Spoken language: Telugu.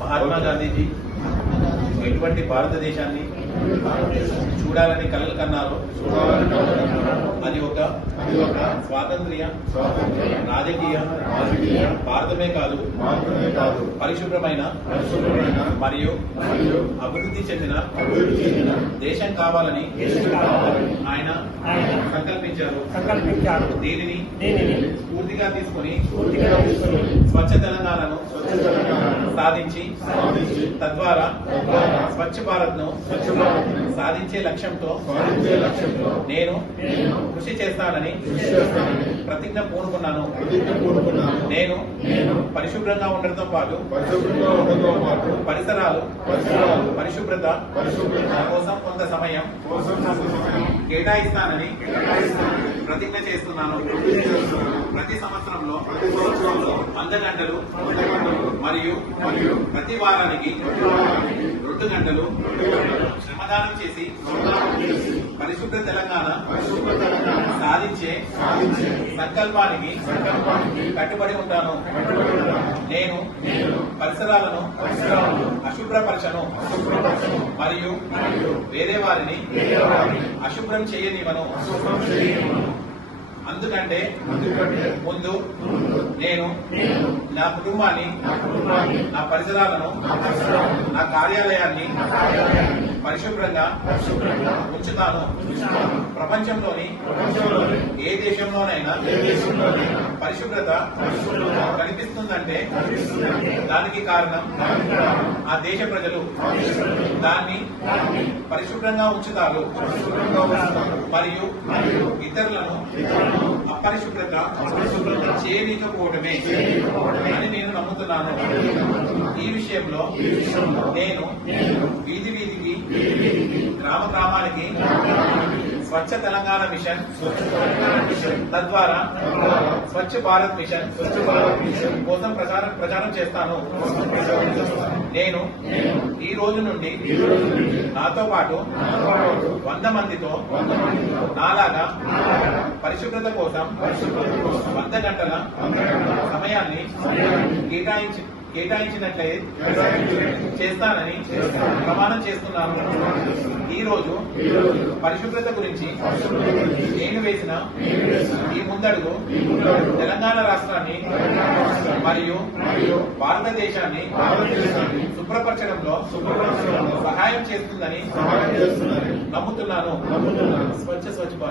మహాత్మా గాంధీజీ ఎటువంటి భారతదేశాన్ని చూడాలని కలలు కన్నారో అది ఒక స్వాతంత్ర్య రాజకీయ భారతమే కాదు పరిశుభ్రమైన మరియు అభివృద్ధి చెందిన దేశం కావాలని ఆయన సంకల్పించారు. దీనిని పూర్తిగా తీసుకుని స్వచ్ఛ తెలంగాణను సాధించి తద్వారా స్వచ్ఛ భారత్ ను సాధించే లక్ష్యంతో నేను కృషి చేస్తానని ప్రతిజ్ఞ పూనుకున్నాను. నేను పరిశుభ్రంగా ఉండటంతో పాటు పరిసరాలు పరిశుభ్రత కోసం కొంత సమయం కేటాయిస్తానని ప్రతిజ్ఞ చేస్తున్నాను. ప్రతి సంవత్సరంలో 100 గంటలు మరియు ప్రతి వారానికి 2 గంటలు శ్రమదానం చేసి పరిశుభ్ర తెలంగాణ సాధించే సంకల్పానికి కట్టుబడి ఉంటాను. నేను పరిసరాలను అశుభ్రపరచను మరియు వేరే వారిని అశుభ్రం చేయనివ్వను. అందుకంటే ముందు నేను నా కుటుంబాన్ని, నా పరిసరాలను, నా కార్యాలయాన్ని పరిశుభ్రంగా ఉంచుతాను. ప్రపంచంలోని ఏ దేశంలోనైనా పరిశుభ్రత కనిపిస్తుందంటే దానికి కారణం ఆ దేశ ప్రజలు దాన్ని పరిశుభ్రంగా ఉంచుతారు మరియు ఇతరులను అపరిశుభ్రత చేయలేకపోవడమే అని నేను నమ్ముతున్నాను. ఈ విషయంలో నేను వీధి వీధికి, గ్రామ గ్రామానికి స్వచ్ఛ తెలంగాణ మిషన్, తద్వారా స్వచ్ఛ భారత్ మిషన్ కోసం ప్రచారం చేస్తాను. నేను ఈ రోజు నుండి నాతో పాటు 100 మందితో నాలాగా పరిశుభ్రత కోసం 100 గంటల సమయాన్ని కేటాయించినట్లే చేస్తానని ప్రమాణం చేస్తున్నాను. ఈ రోజు పరిశుభ్రత గురించి నేను వేసిన ఈ ముందడుగు తెలంగాణ రాష్ట్రాన్ని మరియు భారతదేశాన్ని శుభ్రపరచడంలో సహాయం చేస్తుందని నమ్ముతున్నాను. స్వచ్ఛ భారత్.